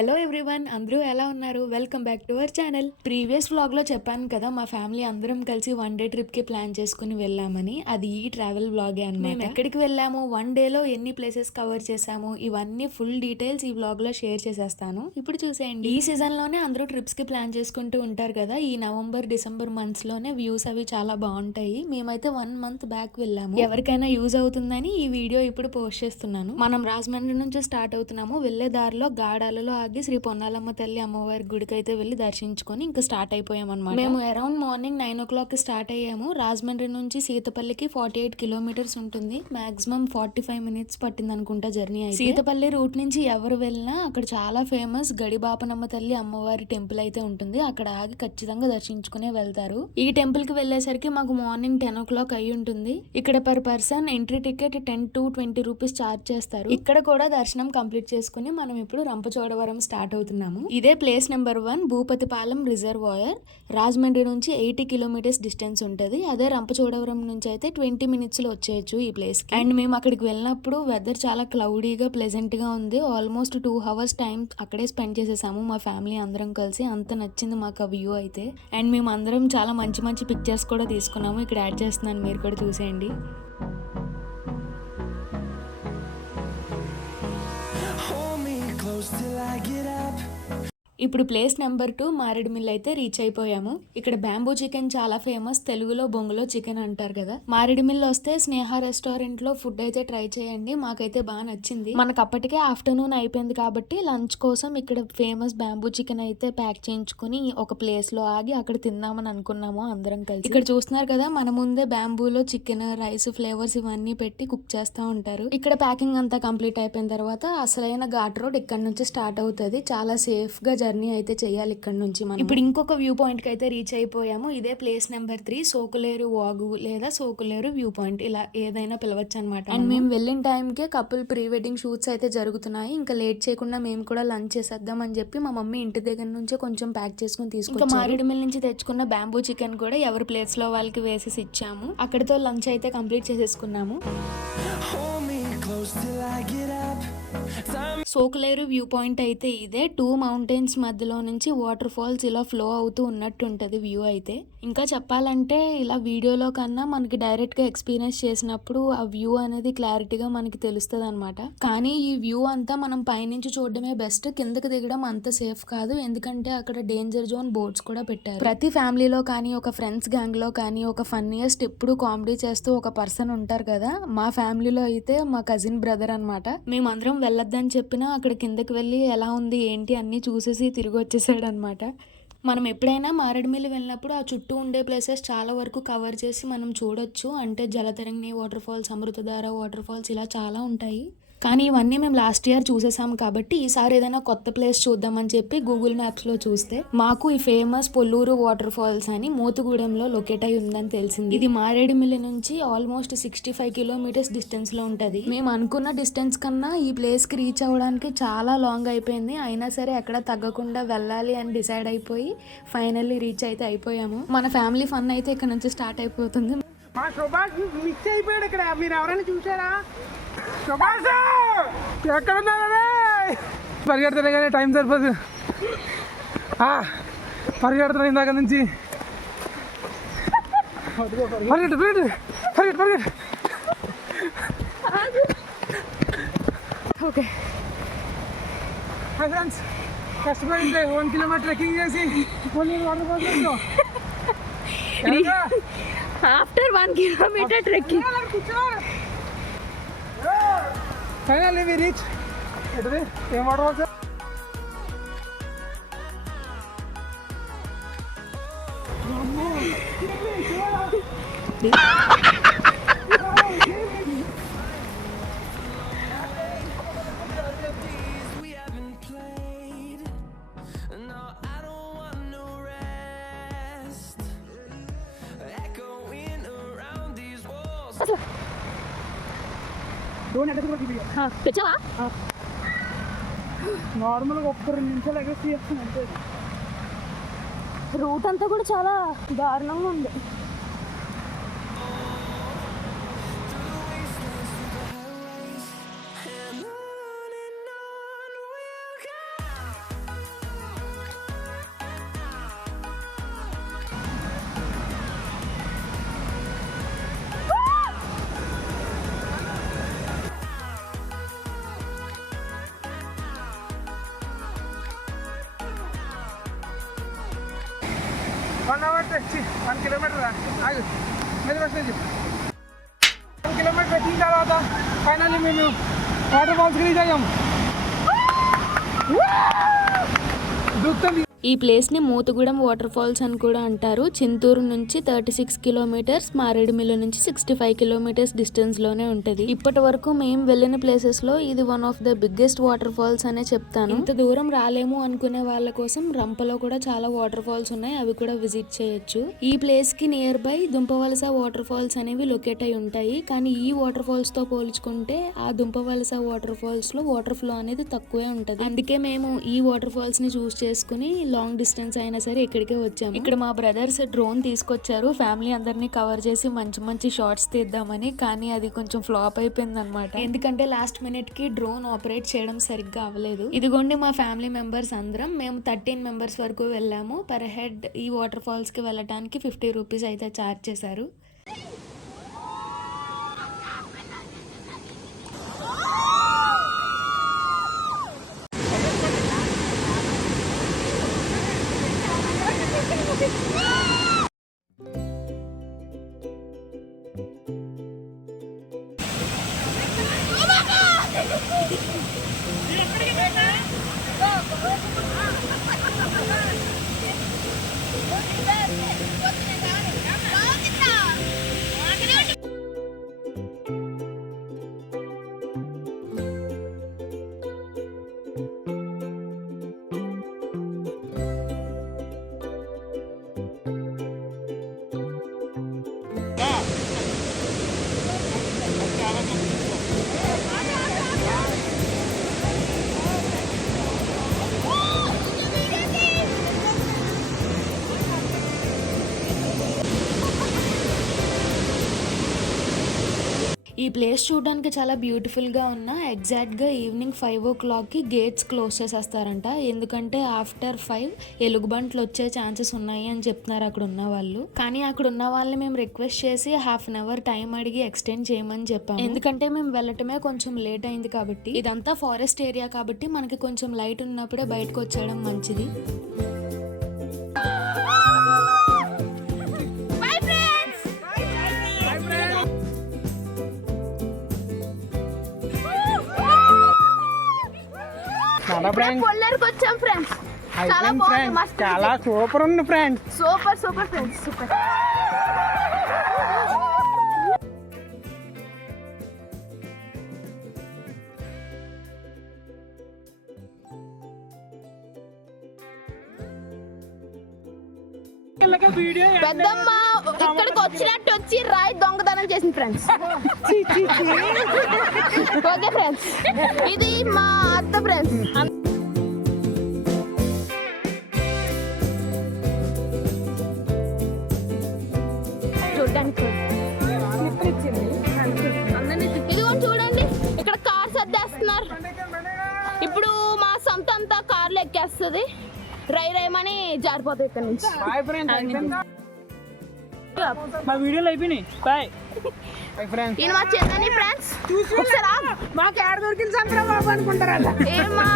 Hello everyone, అందరూ ఎలా ఉన్నారు? Welcome back to our channel. Previous వ్లాగ్లో చెప్పాను కదా, మా ఫ్యామిలీ అందరం కలిసి వన్ డే ట్రిప్కి ప్లాన్ చేసుకుని వెళ్ళామని. అది ఈ ట్రావెల్ వ్లాగే అనమాట. మేము ఎక్కడికి వెళ్ళాము, వన్ డేలో ఎన్ని ప్లేసెస్ కవర్ చేసాము, ఇవన్నీ ఫుల్ డీటెయిల్స్ ఈ వ్లాగ్లో షేర్ చేసేస్తాను. ఇప్పుడు చూసేయండి. ఈ సీజన్లోనే అందరూ ట్రిప్స్కి ప్లాన్ చేసుకుంటూ ఉంటారు కదా. ఈ నవంబర్ డిసెంబర్ మంత్స్లోనే వ్యూస్ అవి చాలా బాగుంటాయి. మేమైతే 1 month బ్యాక్ వెళ్ళాము. ఎవరికైనా యూజ్ అవుతుందని ఈ వీడియో ఇప్పుడు పోస్ట్ చేస్తున్నాను. మనం రాజమండ్రి నుంచి స్టార్ట్ అవుతున్నాము. వెళ్లే దారిలో గాడాలలో ఆగి శ్రీ పొన్నాలమ్మ తల్లి అమ్మవారి గుడికి అయితే వెళ్ళి దర్శించుకొని ఇంకా స్టార్ట్ అయిపోయాం అనమాట. మేము అరౌండ్ మార్నింగ్ 9 o'clock స్టార్ట్ అయ్యాము. రాజమండ్రి నుంచి సీతపల్లికి 48 kilometers ఉంటుంది. మాక్సిమం 45 minutes పట్టింది అనుకుంటా జర్నీ అయితే. సీతపల్లి రూట్ నుంచి ఎవరు వెళ్ళినా అక్కడ చాలా ఫేమస్ గడిబాపనమ్మ తల్లి అమ్మవారి టెంపుల్ అయితే ఉంటుంది. అక్కడ ఆగి ఖచ్చితంగా దర్శించుకునే వెళ్తారు. ఈ టెంపుల్ కి వెళ్లేసరికి మాకు మార్నింగ్ 10 o'clock అయి ఉంటుంది. ఇక్కడ per person entry ticket 10 to 20 rupees charge చేస్తారు. ఇక్కడ కూడా దర్శనం కంప్లీట్ చేసుకుని మనం ఇప్పుడు రంపచోడవరం స్టార్ట్ అవుతున్నాము. ఇదే place number 1 Bhupathipalem reservoir. Rajahmundry నుంచి 80 kilometers డిస్టెన్స్ ఉంటుంది. అదే రంపచోడవరం నుంచి అయితే 20 minutes లో వచ్చేయచ్చు ఈ ప్లేస్ కి. అండ్ మేము అక్కడికి వెళ్ళినప్పుడు వెదర్ చాలా క్లౌడీగా ప్లెజెంట్ గా ఉంది. ఆల్మోస్ట్ 2 hours టైం అక్కడే స్పెండ్ చేసేసాము మా ఫ్యామిలీ అందరం కలిసి. అంత నచ్చింది మాకు ఆ వ్యూ అయితే. అండ్ మేము అందరం చాలా మంచి మంచి పిక్చర్స్ కూడా తీసుకున్నాము. ఇక్కడ యాడ్ చేస్తున్నాను, మీరు కూడా చూసేయండి. Till I get up. ఇప్పుడు ప్లేస్ నెంబర్ 2 మారేడుమిల్లి అయితే రీచ్ అయిపోయాము. ఇక్కడ బ్యాంబూ చికెన్ చాలా ఫేమస్. తెలుగులో బొంగులో చికెన్ అంటారు కదా. మారేడుమిల్లి వస్తే స్నేహ రెస్టారెంట్ లో ఫుడ్ అయితే ట్రై చేయండి. మాకైతే బాగా నచ్చింది. మనకు అప్పటికే ఆఫ్టర్నూన్ అయిపోయింది కాబట్టి లంచ్ కోసం ఇక్కడ ఫేమస్ బ్యాంబూ చికెన్ అయితే ప్యాక్ చేయించుకుని ఒక ప్లేస్ లో ఆగి అక్కడ తిందామని అనుకున్నాము అందరం కలిసి. ఇక్కడ చూస్తున్నారు కదా, మన ముందే బ్యాంబూలో చికెన్, రైస్, ఫ్లేవర్స్ ఇవన్నీ పెట్టి కుక్ చేస్తూ ఉంటారు. ఇక్కడ ప్యాకింగ్ అంతా కంప్లీట్ అయిపోయిన తర్వాత అసలైన ఘాట్ రోడ్ ఇక్కడ నుంచి స్టార్ట్ అవుతుంది. చాలా సేఫ్ గా జర్నీ అయితే చేయాలి ఇక్కడ నుంచి మనం. ఇప్పుడు ఇంకొక వ్యూ పాయింట్ కి అయితే రీచ్ అయిపోయాము. ఇదే ప్లేస్ నెంబర్ 3 సోకులేరు వాగు లేదా సోకులేరు వ్యూ పాయింట్, ఇలా ఏదైనా పిలవచ్చు అనమాట. అండ్ మేము వెళ్ళిన టైం కే కపుల్ ప్రీ వెడ్డింగ్ షూట్స్ అయితే జరుగుతున్నాయి. ఇంకా లేట్ చేయకుండా మేము కూడా లంచ్ చేసేద్దాం అని చెప్పి మా మమ్మీ ఇంటి దగ్గర నుంచి కొంచెం ప్యాక్ చేసుకుని తీసుకుని, ఇంకా మారేడుమిల్లి నుంచి తెచ్చుకున్న బ్యాంబూ చికెన్ కూడా ఎవరి ప్లేట్స్ లో వాళ్ళకి వేసేసి ఇచ్చాము. అక్కడితో లంచ్ అయితే కంప్లీట్ చేసేసుకున్నాము. సోకులేరు వ్యూ పాయింట్ అయితే ఇదే. 2 mountains మధ్యలో నుంచి వాటర్ ఫాల్స్ ఇలా ఫ్లో అవుతూ ఉన్నట్టు ఉంటది వ్యూ అయితే. ఇంకా చెప్పాలంటే ఇలా వీడియోలో కన్నా మనకి డైరెక్ట్ గా ఎక్స్పీరియన్స్ చేసినప్పుడు ఆ వ్యూ అనేది క్లారిటీగా మనకి తెలుస్తుంది అనమాట. కానీ ఈ వ్యూ అంతా మనం పైనుంచి చూడడమే బెస్ట్. కిందకి దిగడం అంత సేఫ్ కాదు, ఎందుకంటే అక్కడ డేంజర్ జోన్ బోర్డ్స్ కూడా పెట్టారు. ప్రతి ఫ్యామిలీలో కానీ ఒక ఫ్రెండ్స్ గ్యాంగ్ లో కానీ ఒక ఫన్నీయెస్ట్ ఎప్పుడు కామెడీ చేస్తూ ఒక పర్సన్ ఉంటారు కదా. మా ఫ్యామిలీలో అయితే మా కజిన్ బ్రదర్ అనమాట. మేమందరం వెళ్ళొద్దని చెప్పినా అక్కడ కిందకి వెళ్ళి ఎలా ఉంది ఏంటి అన్ని చూసేసి తిరిగి వచ్చేసాడు అనమాట. మనం ఎప్పుడైనా మారేడుమిల్లి వెళ్ళినప్పుడు ఆ చుట్టూ ఉండే ప్లేసెస్ చాలా వరకు కవర్ చేసి మనం చూడొచ్చు. అంటే Jalatarangini waterfalls, Amruthadhara waterfalls ఇలా చాలా ఉంటాయి. కానీ ఇవన్నీ మేము లాస్ట్ ఇయర్ చూసేసాం కాబట్టి ఈసారి ఏదైనా కొత్త ప్లేస్ చూద్దామని చెప్పి గూగుల్ మ్యాప్స్ లో చూస్తే మాకు ఈ ఫేమస్ పొల్లూరు వాటర్ ఫాల్స్ అని మోతుగూడెంలో లొకేట్ అయి ఉందని తెలిసింది. ఇది మారేడుమిల్లి నుంచి ఆల్మోస్ట్ 65 kilometers డిస్టెన్స్ లో ఉంటది. మేము అనుకున్న డిస్టెన్స్ కన్నా ఈ ప్లేస్ కి రీచ్ అవ్వడానికి చాలా లాంగ్ అయిపోయింది. అయినా సరే ఎక్కడ తగ్గకుండా వెళ్ళాలి అని డిసైడ్ అయిపోయి ఫైనల్లీ రీచ్ అయితే అయిపోయాము. మన ఫ్యామిలీ ఫన్ అయితే ఇక్కడ నుంచి స్టార్ట్ అయిపోతుంది. మా సుభాష్ మిక్స్ అయిపోయాడు ఇక్కడ. మీరు ఎవరైనా చూసారా? సుభాష్ ఎక్కడ ఉన్నారే? పరిగెడతానే కానీ టైం సరిపోదు. పరిగెడుతున్నా ఇందాక నుంచి. పరిగెట్టు పరిగెట్టు పరిగెట్టు పరిగెట్టు. ఓకే ఫ్రెండ్స్, కష్టపడి 1 kilometer ట్రెక్కింగ్ చేసి water falls after 1 kilometer trekking finally we reach. ఏం వాటర్ ఫాల్స్? నార్మల్గా ఒక్క 2 నిమిషాలు ఎగస్ట్ చేస్తాను అంతే. రూట్ అంతా కూడా చాలా దారుణంగా ఉంది. 1 కిలోమీటర్ ఆగు మీద పెట్టేది 1 కిలోమీటర్ పెట్టిన తర్వాత ఫైనల్లీ మేము వాటర్ ఫాల్స్కి రీచ్ అయ్యాము. దూకుతుంది. ఈ ప్లేస్ని మూతగూడెం వాటర్ ఫాల్స్ అని కూడా అంటారు. చింతూరు నుంచి 36 కిలోమీటర్స్, మారేడుమిల్లి నుంచి 65 కిలోమీటర్స్ డిస్టెన్స్లోనే ఉంటుంది. ఇప్పటి వరకు మేము వెళ్ళిన ప్లేసెస్లో ఇది one of the biggest water falls అనే చెప్తాను. ఇంత దూరం రాలేము అనుకునే వాళ్ళ కోసం రంపలో కూడా చాలా వాటర్ ఫాల్స్ ఉన్నాయి, అవి కూడా విజిట్ చేయొచ్చు. ఈ ప్లేస్కి near by Dumpavalasa water falls అనేవి లొకేట్ అయి ఉంటాయి. కానీ ఈ వాటర్ ఫాల్స్తో పోల్చుకుంటే ఆ దుంపవలస వాటర్ ఫాల్స్లో వాటర్ ఫ్లో అనేది తక్కువే ఉంటుంది. అందుకే మేము ఈ వాటర్ ఫాల్స్ని చూస్ చేసుకుని లాంగ్ డిస్టెన్స్ అయినా సరే ఇక్కడికే వచ్చాము. ఇక్కడ మా బ్రదర్స్ డ్రోన్ తీసుకొచ్చారు, ఫ్యామిలీ అందరినీ కవర్ చేసి మంచి మంచి షార్ట్స్ తీద్దామని. కానీ అది కొంచెం ఫ్లాప్ అయిపోయింది అనమాట, ఎందుకంటే లాస్ట్ మినిట్ కి డ్రోన్ ఆపరేట్ చేయడం సరిగ్గా అవ్వలేదు. ఇదిగోండి మా ఫ్యామిలీ మెంబర్స్ అందరం, మేము 13 మెంబర్స్ వరకు వెళ్ళాము. పర్ హెడ్ ఈ వాటర్ ఫాల్స్ కి వెళ్ళడానికి 50 రూపీస్ అయితే ఛార్జ్ చేశారు. ఈ ప్లేస్ చూడడానికి చాలా బ్యూటిఫుల్గా ఉన్న ఎగ్జాక్ట్గా ఈవినింగ్ 5 o'clockకి గేట్స్ క్లోజ్ చేసేస్తారంట. ఎందుకంటే ఆఫ్టర్ 5 ఎలుగుబంట్లు వచ్చే ఛాన్సెస్ ఉన్నాయి అని చెప్తున్నారు అక్కడ ఉన్న వాళ్ళు. కానీ అక్కడ ఉన్న వాళ్ళని మేము రిక్వెస్ట్ చేసి ½ an hour టైం అడిగి ఎక్స్టెండ్ చేయమని చెప్పాము. ఎందుకంటే మేము వెళ్ళటమే కొంచెం లేట్ అయింది కాబట్టి. ఇదంతా ఫారెస్ట్ ఏరియా కాబట్టి మనకి కొంచెం లైట్ ఉన్నప్పుడే బయటకు వచ్చేయడం మంచిది. వచ్చాం ఫ్రెండ్స్, చాలా సూపర్ ఉంది ఫ్రెండ్స్, సూపర్ ఫ్రెండ్స్, సూపర్. పెద్దమ్మ ఇక్కడికి వచ్చినట్టు వచ్చి రాయి దొంగతనం చేసింది ఫ్రెండ్స్. ఓకే ఫ్రెండ్స్, ఇది మా అత్త ఫ్రెండ్స్. చూడండి ఇదిగోండి, చూడండి ఇక్కడ కార్ సర్దేస్తున్నారు. ఇప్పుడు మా సొంత అంతా కార్లు ఎక్కేస్తుంది, రైమని జారిపోతుంది ఇక్కడ నుంచి. మా వీడియోలు అయిపోయినాయి. Bye friends. ఈయన మా చెన్నని ఫ్రెండ్స్. చూసారా మాకు ఏడ దొరికింది సంతరా బాబు అనుకుంటారా? ఏమా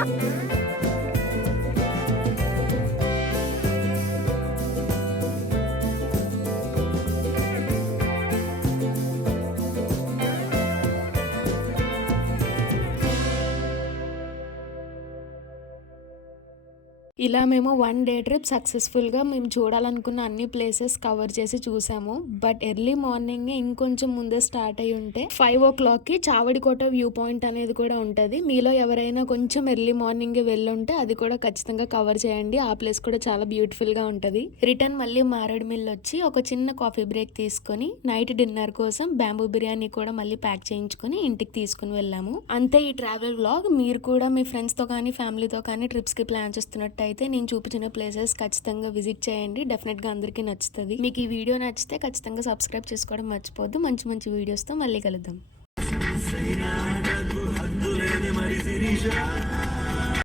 ఇలా మేము 1 day ట్రిప్ సక్సెస్ఫుల్గా మేము చూడాలనుకున్న అన్ని ప్లేసెస్ కవర్ చేసి చూసాము. బట్ ఎర్లీ మార్నింగ్ ఇంకొంచెం ముందే స్టార్ట్ అయి ఉంటే 5 o'clockకి చావడికోట వ్యూ పాయింట్ అనేది కూడా ఉంటుంది. మీలో ఎవరైనా కొంచెం ఎర్లీ మార్నింగ్ వెళ్ళుంటే అది కూడా ఖచ్చితంగా కవర్ చేయండి. ఆ ప్లేస్ కూడా చాలా బ్యూటిఫుల్గా ఉంటుంది. రిటర్న్ మళ్ళీ మారేడుమిల్లి వచ్చి ఒక చిన్న కాఫీ బ్రేక్ తీసుకొని నైట్ డిన్నర్ కోసం బ్యాంబూ బిర్యానీ కూడా మళ్ళీ ప్యాక్ చేయించుకొని ఇంటికి తీసుకుని వెళ్ళాము. అంతే ఈ ట్రావెల్ వ్లాగ్. మీరు కూడా మీ ఫ్రెండ్స్తో కానీ ఫ్యామిలీతో కానీ ట్రిప్స్కి ప్లాన్ చేస్తున్నట్టు అయితే నేను చూపించిన ప్లేసెస్ ఖచ్చితంగా విజిట్ చేయండి. డెఫినెట్గా అందరికీ నచ్చుతుంది. మీకు ఈ వీడియో నచ్చితే ఖచ్చితంగా సబ్స్క్రైబ్ చేసుకోవడం మర్చిపోద్దు. మంచి మంచి వీడియోస్తో మళ్ళీ కలుద్దాం.